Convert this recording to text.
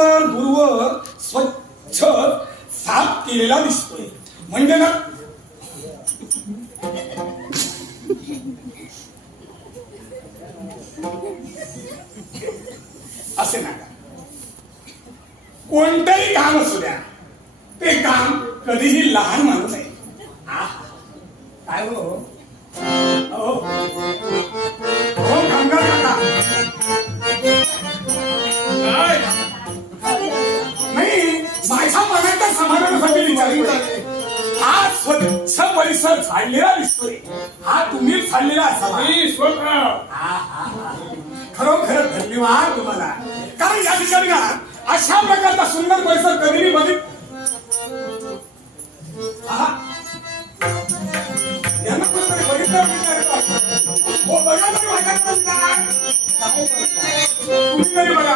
आजवर दूरवर स्वच्छ साफ केलेला दिसतोय. म्हणजे ना असे नका. कोणतंही काम असू द्या, ते काम कधीही लहान मानू नये. काय हो हो हो कामगार काका, काय नाही माझ्या मनाच्या समाधानासाठी विचारतोय. हा स्वच्छ परिसर झाडलेला दिसतोय, हा तुम्हीच झाडलेला असावा. खरोखर धन्यवाद तुम्हाला. कारण या ठिकाणी ना अशा प्रकारचा सुंदर परिसर कधीही बघित यांना कोणतरी बघितलं हो बघा तरी तुम्ही तरी बघा.